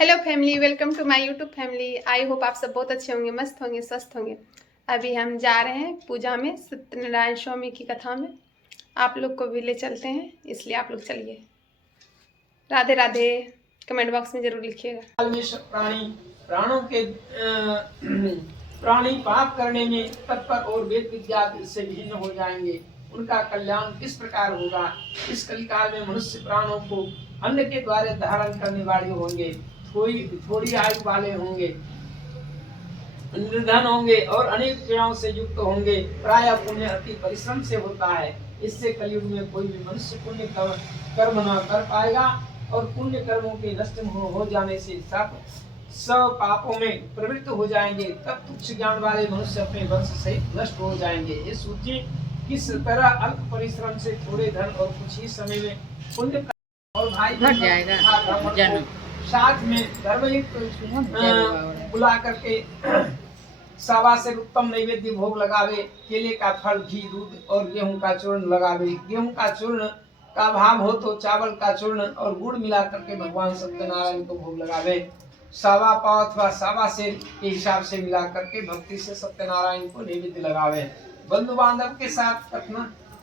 Hello family, welcome to my YouTube family. I hope आप सब बहुत अच्छे होंगे, मस्त होंगे, स्वस्थ होंगे। अभी हम जा रहे हैं पूजा में, सत्यनारायण स्वामी की कथा में। आप लोग को भी ले चलते हैं, इसलिए आप लोग चलिए। राधे राधे। कमेंट बॉक्स में जरूर लिखिएगा। प्राणों के प्राणी पाप करने में तत्पर और वेद विद्या से भिन्न हो जाएंगे। उनका कल्याण किस प्रकार होगा। इस कलिकाल में मनुष्य प्राणों को अन्न के द्वारा धारण करने वाले होंगे, थोड़ी आयु वाले होंगे, निर्धन होंगे और अनेक पीड़ाओं से युक्त होंगे। प्रायः पुण्य अति परिश्रम से होता है। इससे कलयुग में कोई भी मनुष्य पुण्य कर्म न कर पाएगा और पुण्य कर्मों के नष्ट हो जाने से सब पापों में प्रवृत्त हो जाएंगे। तब तुच्छ ज्ञान वाले मनुष्य अपने वंश सहित नष्ट हो जाएंगे। ये सूची किस तरह अल्प परिश्रम से थोड़े धन और कुछ ही समय में पुण्य और भाई जाएगा साथ में धर्मयुक्त बुला करके सावा से उत्तम नैवेद्य भोग लगावे। केले का फल, घी, दूध और गेहूं का चूर्ण लगावे। गेहूं का चूर्ण का अभाव हो तो चावल का चूर्ण और गुड़ मिला करके भगवान सत्यनारायण को भोग लगावे। सावा पाव अथवा सावा से के हिसाब से मिला करके भक्ति से सत्यनारायण को नैवेद्य लगावे। बंधु बांधव के साथ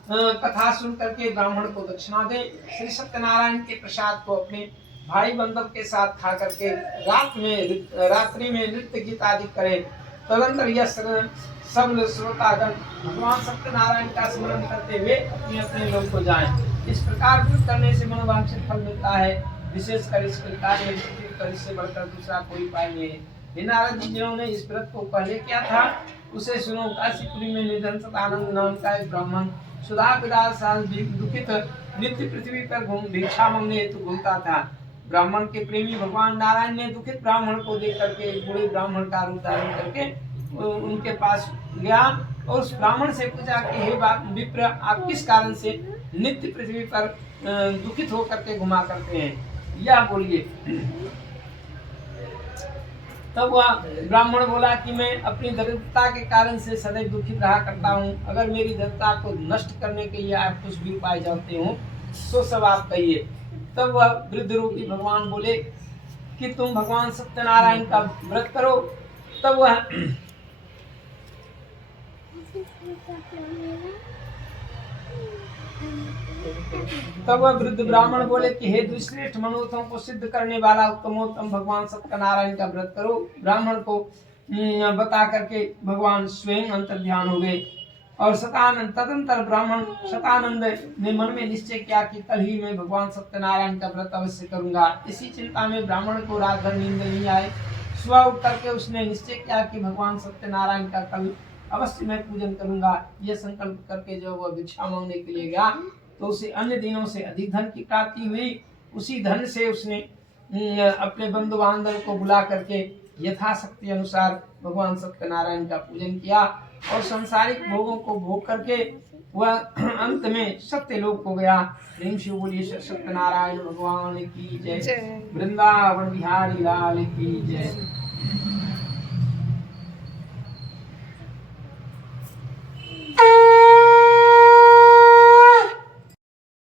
कथा सुन करके ब्राह्मण को दक्षिणा दे। श्री सत्यनारायण के प्रसाद को अपने भाई बंधव के साथ खा करके रात्रि में नृत्य गीत आदि करे। तदंतर यह सब श्रोतागण भगवान सत्यनारायण का स्मरण करते हुए अपने अपने लोग को जाएं। इस प्रकार करने से मनोवांछित फल मिलता है। विशेषकर इस प्रकार में इससे बढ़कर दूसरा कोई उपाय नहीं है। नारद जी जिन्होंने इस व्रत को पहले किया था उसे सुनो। काशीपुरी में निधन सतानंद नाम का एक ब्राह्मण सुधा विदास दुखित नित्य पृथ्वी पर भिक्षा मांगने हेतु घूमता था। ब्राह्मण के प्रेमी भगवान नारायण ने दुखित ब्राह्मण को देख करके बूढ़े ब्राह्मण का रूप धारण करके उनके पास गया और उस ब्राह्मण से पूछा कि हे विप्र, आप किस कारण से नित्य पृथ्वी पर दुखित होकर के घुमा करते हैं, यह बोलिए। तब वह ब्राह्मण बोला कि मैं अपनी दरिद्रता के कारण से सदैव दुखित रहा करता हूँ। अगर मेरी दरिद्रता को नष्ट करने के लिए आप कुछ भी उपाय जानते हो तो सब आप कहिए। तब वह वृद्ध रूपी भगवान बोले कि तुम भगवान सत्यनारायण का व्रत करो। तब वह वृद्ध ब्राह्मण बोले कि हे दुष्श्रेष्ठ, मनोरथों को सिद्ध करने वाला उत्तमोत्तम भगवान सत्यनारायण का व्रत करो। ब्राह्मण को बता करके भगवान स्वयं अंतर्ध्यान हो गए और शतानंद तदंतर ब्राह्मण शतानंद ने मन में निश्चय किया कि कल ही मैं भगवान सत्यनारायण का व्रत अवश्य करूंगा। इसी चिंता में ब्राह्मण को रात भर नींद नहीं आई। सुबह उठ करके उसने निश्चय किया कि भगवान सत्यनारायण का कल अवश्य मैं पूजन करूंगा। यह संकल्प करके जब वह भिक्षा मांगने के लिए गया तो उसे अन्य दिनों से अधिक धन की प्राप्ति हुई। उसी धन से उसने अपने बंधु बांधव को बुला करके यथाशक्ति अनुसार भगवान सत्यनारायण का पूजन किया और सांसारिक भोगों को भोग करके वह अंत में सत्य लोक को गया। प्रेम से बोलिए सत्यनारायण भगवान की जय। वृंदावन बिहारी लाल की जय।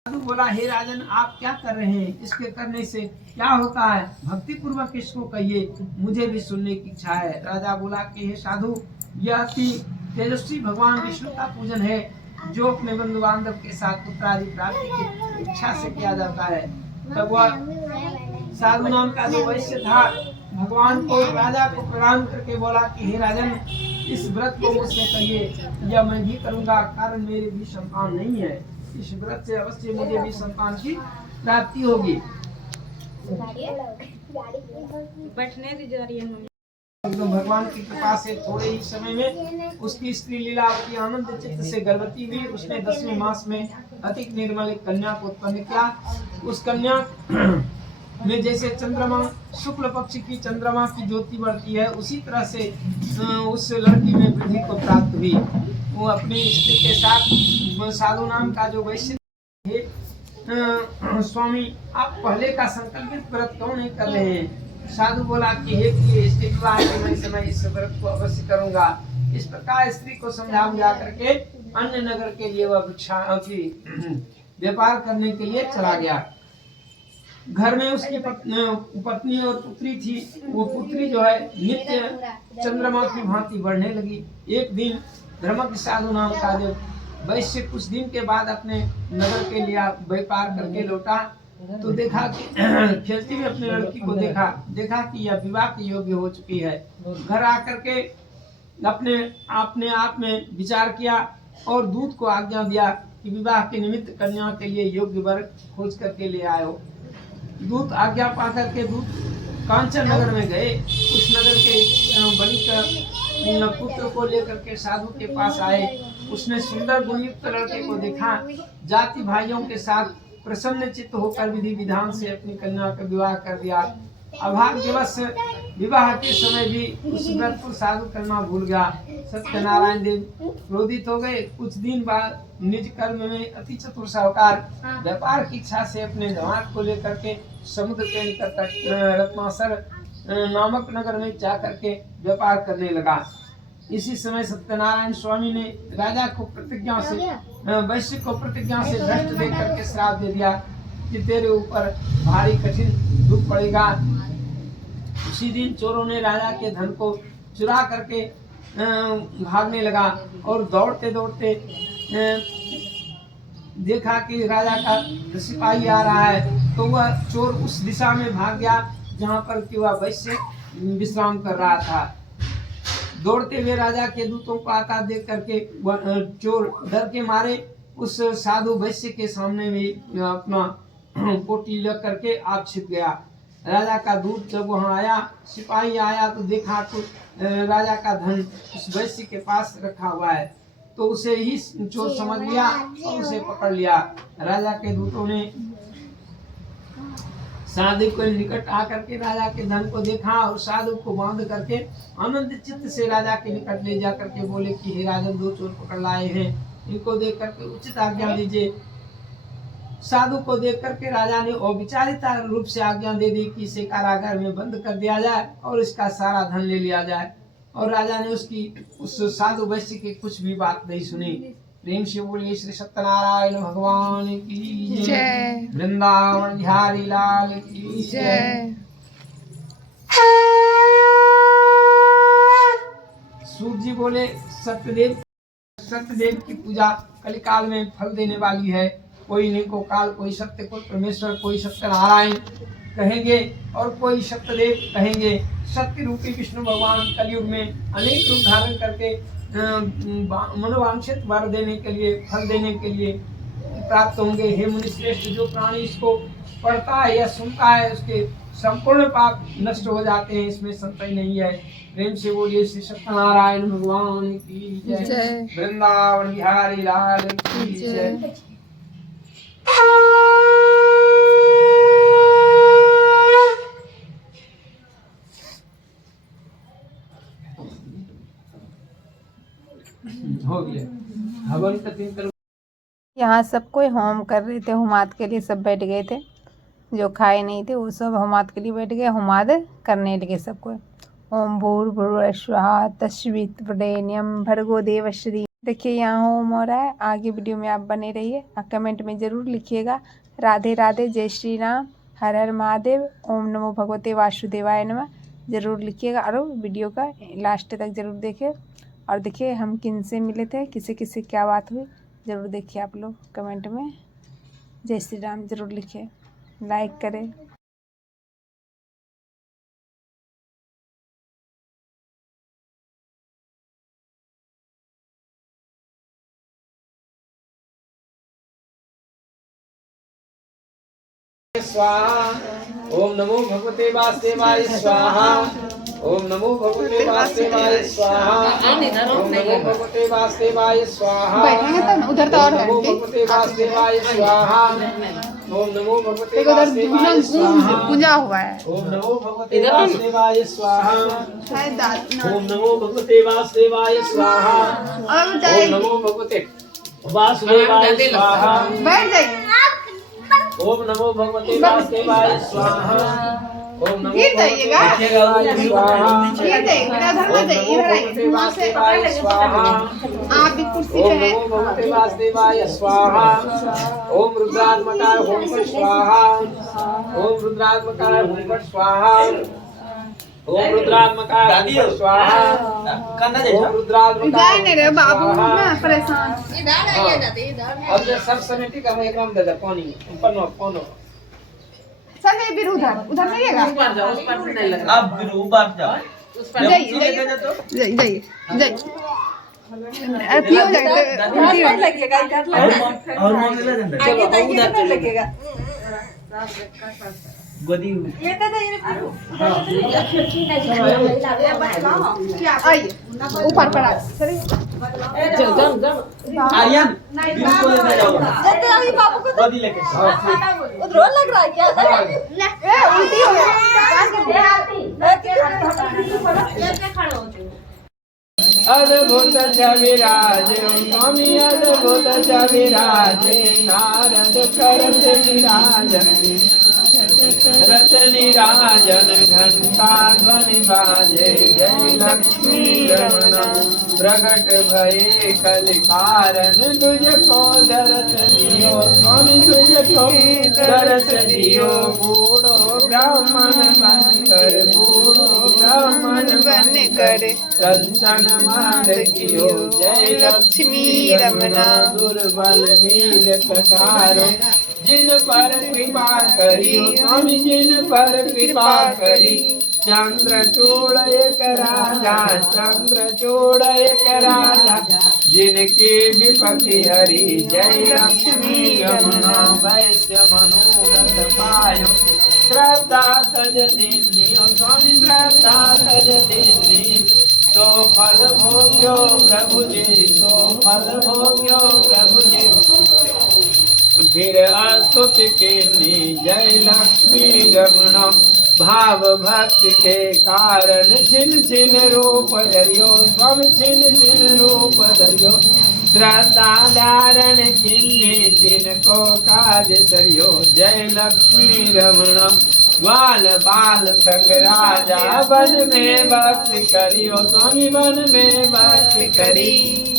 बोला, हे राजन, आप क्या कर रहे हैं? इसके करने से क्या होता है? भक्ति पूर्वक इसको कहिए, मुझे भी सुनने की इच्छा है। राजा बोला कि हे साधु, यह अति तेजस्वी भगवान विष्णु का पूजन है जो अपने बंधु बांधव के साथ पुत्रादि प्राप्ति की इच्छा से किया जाता है। तब वह साधु नाम का जो वैश्य था भगवान को राजा को प्रणाम करके बोला कि हे राजन, इस व्रत को मुझसे कहिए, यह मैं भी करूंगा, कारण मेरे भी संतान नहीं है। इस व्रत से अवश्य मुझे भी संतान की प्राप्ति होगी। बैठने दीजिए। तो भगवान की कृपा से थोड़े ही समय में उसकी स्त्री लीलावती आनंद चित्त से गर्भवती हुई। उसने 10वें मास में अति निर्मल एक कन्या को उत्पन्न किया। उस कन्या में जैसे चंद्रमा शुक्ल पक्ष की चंद्रमा की ज्योति बढ़ती है, उसी तरह से उस लड़की में वृद्धि को प्राप्त हुई। वो अपनी स्त्री के साथ साधु नाम का जो वैश्य है, स्वामी, आप पहले का संकल्पित व्रत क्यों नहीं कर रहे हैं? साधु बोला कि हे स्त्री, विवाह के समय इस व्रत को अवश्य करूंगा। इस प्रकार स्त्री को समझा बुझा करके अन्य नगर के लिए वह भिक्षा व्यापार करने के लिए चला गया। घर में उसकी पत्नी और पुत्री थी। वो पुत्री जो है नित्य चंद्रमा की भांति बढ़ने लगी। एक दिन धर्मज्ञ साधु नाम का जो वैश्य कुछ दिन के बाद अपने नगर के लिए व्यापार करके लौटा तो देखा कि खेलती हुई अपनी लड़की को देखा कि यह विवाह के योग्य हो चुकी है। घर आकर के अपने आप में विचार किया और दूत को आज्ञा दिया कि विवाह के निमित्त कन्या के लिए योग्य वर खोज करके ले आयो। दूत आज्ञा पाकर के दूत कांचन नगर में गए। उस नगर के बलिक पुत्र को लेकर के साधु के पास आए। उसने सुंदर गुणयुक्त लड़के को देखा। जाति भाइयों के साथ प्रसन्न चित्त होकर विधि विधान से अपनी कन्या का विवाह कर दिया। अभाग्यवश विवाह के समय भी उस व्रत को साधु करना भूल गया। सत्यनारायण देव क्रोधित हो गए। कुछ दिन बाद निज कर्म में अति चतुर साहूकार व्यापार की इच्छा से अपने जमात को लेकर के समुद्र के निकट रत्नासर नामक नगर में जाकर के व्यापार करने लगा। इसी समय सत्यनारायण स्वामी ने राजा को प्रतिज्ञा से वैश्य को प्रतिज्ञा से भ्रष्ट देख करके श्राप दे दिया कि तेरे ऊपर भारी कठिन दुख पड़ेगा। उसी दिन चोरों ने राजा के धन को चुरा करके भागने लगा और दौड़ते दौड़ते देखा कि राजा का सिपाही आ रहा है तो वह चोर उस दिशा में भाग गया जहां पर कि वह वैश्य विश्राम कर रहा था। दौड़ते हुए राजा के दूतों को आता देख करके चोर डर के मारे उस साधु वैश्य के सामने में अपना पोटी लग करके आप छिप गया। राजा का दूत जब वहां आया, सिपाही आया तो देखा तो राजा का धन उस वैश्य के पास रखा हुआ है तो उसे ही चोर समझ लिया और उसे पकड़ लिया। राजा के दूतों ने साधु को निकट आकर के राजा के धन को देखा और साधु को बांध करके आनंद चित्त से राजा के निकट ले जा करके बोले कि हे राजन, दो चोर पकड़ लाए हैं, इनको देख करके उचित आज्ञा दीजिए। साधु को देख करके राजा ने औपचारिकता रूप से आज्ञा दे दी कि इसे कारागार में बंद कर दिया जाए और इसका सारा धन ले लिया जाए। और राजा ने उस साधु वैश्य की कुछ भी बात नहीं सुनी। प्रेम से बोलिए श्री सत्यनारायण भगवान की जय, वृंदावन बिहारी लाल की जय। सूत जी बोले सत्यदेव की पूजा कलिकाल में फल देने वाली है। कोई निको काल, कोई सत्य, कोई परमेश्वर, कोई सत्यनारायण कहेंगे और कोई सत्यदेव कहेंगे। सत्य रूपी विष्णु भगवान कलयुग में अनेक रूप धारण करके मनोवांछित वर देने के लिए, फल देने के लिए प्राप्त होंगे। हे मुनि श्रेष्ठ, जो प्राणी इसको पढ़ता है या सुनता है उसके संपूर्ण पाप नष्ट हो जाते हैं, इसमें संशय नहीं है। प्रेम से बोलिए श्री सत्यनारायण भगवान की जय, वृंदावन बिहारी लाल की जय। हो गया हवन का दिन कर। यहाँ सब कोई होम कर रहे थे। होमाद के लिए सब बैठ गए थे। जो खाए नहीं थे वो सब होमाद के लिए बैठ गए। होमाद करने लगे सब कोई। ओम भूर्भुवः स्वः तस्वितुर्वरेण्यं भर्गो देवस्य। देखिए यहाँ होम हो रहा है। आगे वीडियो में आप बने रहिए। कमेंट में ज़रूर लिखिएगा राधे राधे, जय श्री राम, हर हर महादेव, ओम नमो भगवते वासुदेवाय नमः ज़रूर लिखिएगा। और वीडियो का लास्ट तक ज़रूर देखिए। और देखिए हम किन से मिले थे, किसे किसे क्या बात हुई, ज़रूर देखिए आप लोग। कमेंट में जय श्री राम ज़रूर लिखिए, लाइक करें। स्वाहा। ओम नमो भगवते वासुदेवाय स्वाहा। ओम नमो भगवते वासुदेवाय स्वाहा। ओम नमो भगवते वासुदेवाय स्वाहा। उधर तो और है। ओम नमो भगवते वासुदेवाय स्वाहा। ओम नमो भगवते वासुदेवाय स्वाहा। पूजा हुआ है। ओम नमो भगवते वासुदेवाय स्वाहा। ओम नमो भगवते वासुदेवाय स्वाहा। ओम नमो भगवते वासुदेवाय स्वाहा। बैठ जाइए। ओम नमो भगवते वासुदेवाय स्वाहा। ओम नमो गिर जाइएगा। भगवते स्वाहा। गिर जाइएगा, उधर मत जाइए, इधर आइए। वहाँ से स्वाहा। आप भी कुर्सी ओम पे हैं। नमो भगवते वासुदेवाय स्वाहा। ओम रुद्रात्मकाय हुम फट स्वाहा। ओम रुद्रात्मकाय हुम फट स्वाहा। ओम रुद्रात्मकाय हुम फट स्वाहा। ओम रुद्रात्मकाय जाए नहीं रे बाबू ना परेशान। अब ये सब समेटी का एक नाम दे दे पानी पन्नो पन्नो। सर नहीं फिर उधर नहीं रहेगा। अब फिर ऊपर जाओ जाइए जाइए जाइए जाइए। अति हो जाएगा। और मम्मी ले देंगे आगे तक कितना लगेगा? गोदी ये कहता ये आइए ऊपर पर आइए। आर्यन बिल्कुल लेते जाओ जब अभी बाबू को गोदी लेके उधर लग रहा है क्या? ए उल्टी हो गया। अद्भुत विराज स्वामी अद्भुत विराज नारद करत निराजन रत निराजन घंटा ध्वनि बाजे जय लक्ष्मी रमण प्रगट भये कल कारण तुझको दरस दियो स्वामी तुझको दरस दियो बूढ़ो ब्राह्मण बनकर बूढ़ो ब्राह्मण बनकर कंचन माल कियो जय लक्ष्मी रमना दुर्बल वीर कटारो जिन पर कृपा करियो स्वामी जिन पर कृपा करी चंद्रचूड़ एक राजा चंद्रचूड़ एक राजा जिनकी विपत्ति हरि जय लक्ष्मी रमना वैश्य मनोरथ पायो श्रद्धा तज दीनियो स्वामी श्रद्धा तज दीनी तो फल भोग्यो प्रभु जी तो फल भोग्यो प्रभु जी फिर स्तुति के जय लक्ष्मी रमणा भाव भक्ति के कारण छिन छिन रूप धरियो स्वामी छिन छिन रूप धरियो श्रद्धा धारण किन्नी जिनको काज सरियो जय लक्ष्मी रमणा ग्वाल बाल संग राजा वन में भक्ति करियो स्वामी वन में भक्ति करी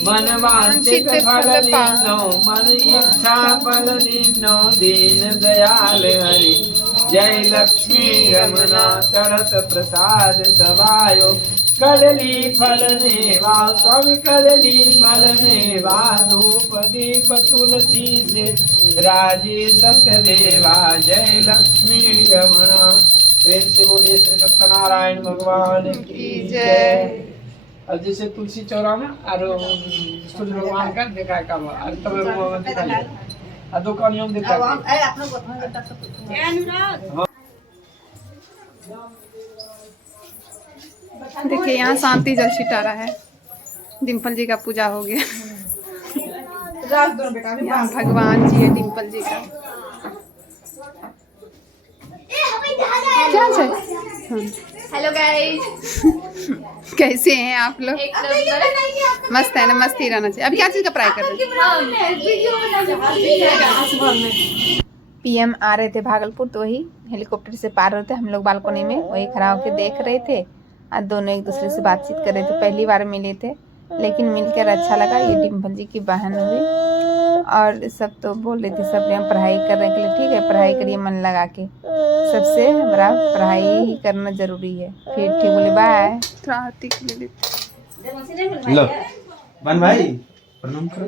मन वांछित फल दीनो मन इच्छा फल दीनो दीन दयाल हरि जय लक्ष्मी रमना चढ़त प्रसाद सवायो कदली फल मेवा स्वामी कदली फल मेवा धूप दीप तुलसी से राजी सत्य देवा जय लक्ष्मी रमणा प्रेम से बोलिए श्री सत्यनारायण भगवान की जय। अब जैसे तुलसी चौरा में और सूर्य भगवान का देखा काम और तब भगवान दिखाई और दुकानियों में दिखा देखिए यहाँ शांति जल छिटा रहा है। डिम्पल जी का पूजा हो गया। यहाँ भगवान जी है डिम्पल जी का। क्या है? हेलो गाइस, कैसे हैं आप लोग? मस्त है ना, मस्त ही रहना चाहिए। अभी क्या चीज़ का पढ़ाई कर रहे हैं? पीएम आ रहे थे भागलपुर, तो वही हेलीकॉप्टर से पार होते हम लोग बालकोनी में वही खड़ा होकर देख रहे थे और दोनों एक दूसरे से बातचीत कर रहे थे। पहली बार मिले थे लेकिन मिलकर अच्छा लगा। ये डिम्पल जी की बहन हुई और सब तो बोल रही थी सब हम पढ़ाई करने के लिए। ठीक है, पढ़ाई करिए मन लगा के, सबसे हमारा पढ़ाई ही करना जरूरी है। फिर ठीक बोले बाय। थोड़ा हाथी ले लेते। लो बन भाई प्रणाम करो।